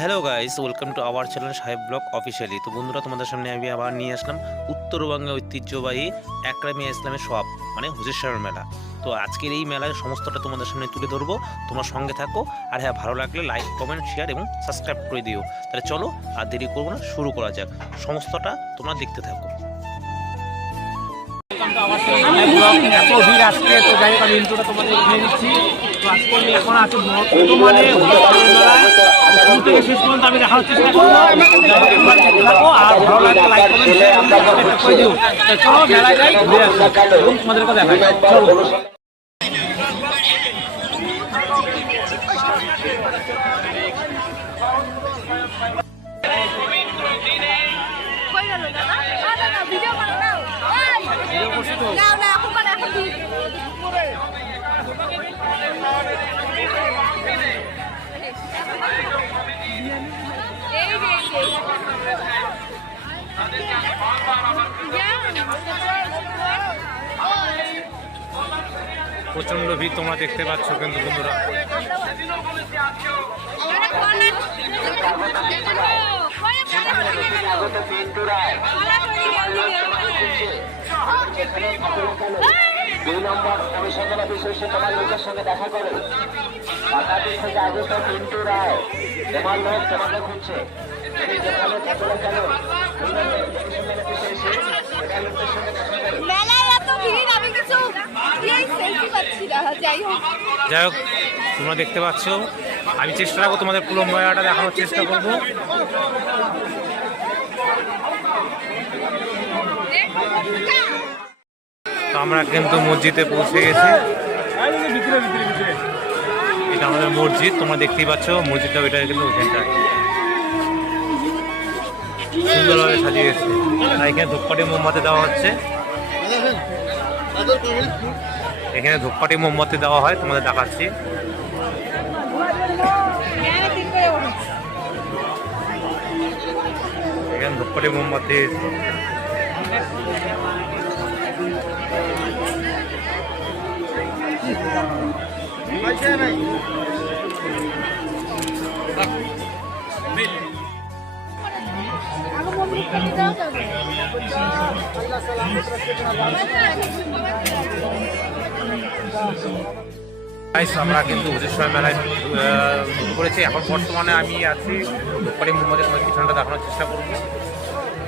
Hello guys, welcome to our channel সাহেব blog officially. তো বন্ধুরা, তোমাদের সামনে আমি আবার নিয়ে আসলাম উত্তরবঙ্গে ঐতিহ্যবাহী একরামিয়া ইসলামের সওয়াব মানে হুজুর সাহেবের মেলা। তো আজকের এই মেলায় সমস্তটা তোমাদের সামনে তুলে ধরবো, তোমার সঙ্গে থাকো। আর হ্যাঁ, ভালো লাগলে লাইক, কমেন্ট, শেয়ার এবং সাবস্ক্রাইব করে দিও। তাহলে চলো আর দেরি করবো না, শুরু করা যাক। সমস্তটা তোমরা দেখতে থাকো। এত ভিড় আসছে, তো যাই হোক আমি ইন্ট্রোটা তোমাদের এখানে দিচ্ছি। তো আজকে আমি এখন আছি বর্তমানে শুরু থেকে শেষ পর্যন্ত আমি দেখানোর চেষ্টা করবো। থাকো আর ভালো লাগে লাইক কমেন্ট শেয়ার করে দিও। চলো মেলায় যাই, ঘুরে আসি এবং তোমাদেরকে দেখাই। চলো। প্রচন্ড ভিড় তোমরা দেখতে পাচ্ছ কিন্তু বন্ধুরা। দুই নম্বর কমিশনার অফিসে এসে তোমার লোকের সঙ্গে দেখা করে বাংলাদেশ থেকে আগত পিন্টু রায়, তোমার লোক তোমাকে খুঁজছে। তুমি যেখানে থাকো না কেন কমিশনার অফিসে এসে তোমার লোকের সঙ্গে দেখা করে। যাই হোক, তোমরা দেখতে পাচ্ছ, আমি চেষ্টা করবো তোমাদের পুরো মেলাটা দেখানোর চেষ্টা করবো। তো আমরা কিন্তু মসজিদে পৌঁছে গেছি। এটা আমাদের মসজিদ, তোমরা দেখতেই পাচ্ছ মসজিদটা, ওইটা কিন্তু ওইখানটা সুন্দরভাবে সাজিয়ে গেছে। এখানে ধূপকাঠি মোমবাতি দেওয়া হচ্ছে, এখানে ধূপকাঠি মোমবাতি দেওয়া হয়, তোমাদের দেখাচ্ছি। এখানে ধূপকাঠি মোমবাতি আমরা কিন্তু হুজুর সাহেব মেলায় করেছি। এখন বর্তমানে আমি আছি ধূপকাঠি মোমবাতি, তোমার পিছনটা দেখানোর চেষ্টা করবো।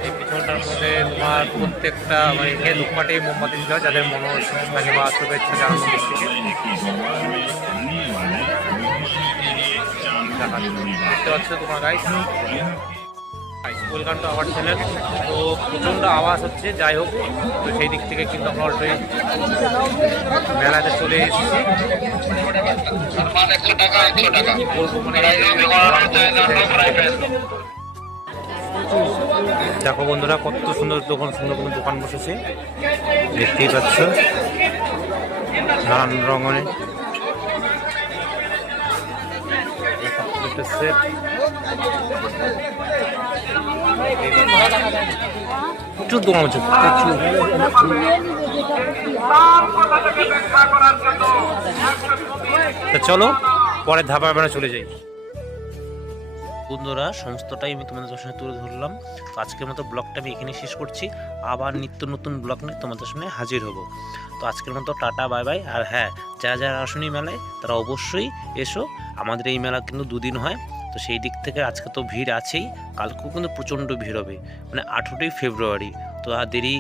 এই পিছনটার মধ্যে তোমার প্রত্যেকটা মানে এখানে ধূপকাঠি মোমবাতি দিতে হয় যাদের মনোস্থানে বা শুভেচ্ছা জানানোর দিক থেকে। দেখতে পাচ্ছ তোমার guys, welcome to our channel. তো প্রচণ্ড আওয়াজ হচ্ছে, যাই হোক, তো সেই দিক থেকে কিন্তু আমরা অলরেডি মেলাতে চলে এসেছি। দেখো বন্ধুরা, কত সুন্দর সুন্দর দোকান বসেছে, দেখতেই পাচ্ছ, নানান রঙের প্রচুর দোকান হচ্ছে, প্রচুর। চলো পরের ধাপে আমরা চলে যাই। বন্ধুরা, সমস্তটাই আমি তোমাদের সামনে তুলে ধরলাম। তো আজকের মতো ব্লগটা আমি এখানে শেষ করছি। আবার নিত্য নতুন ব্লগ নিয়ে তোমাদের সামনে হাজির হব। তো আজকের মতো টাটা, বাই বাই। আর হ্যাঁ, যারা যারা আসনি মেলায় তারা অবশ্যই এসো। আমাদের এই মেলা কিন্তু দুদিন হয়, তো সেই দিক থেকে আজকে তো ভিড় আছেই, কালকেও কিন্তু প্রচণ্ড ভিড় হবে, মানে 18 ফেব্রুয়ারি। তো আর দেরি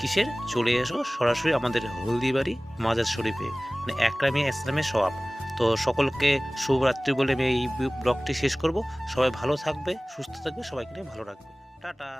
কিসের, চলে এসো সরাসরি আমাদের হলদিবাড়ি মাজার শরীফে, মানে একরামিয়া ইসলামের সওয়াব। তো সকলকে শুভরাত্রি বলে আমি এই ব্লগটি শেষ করব। সবাই ভালো থাকবে, সুস্থ থাকবে, সবাইকে নিয়ে ভালো রাখবে। টাটা।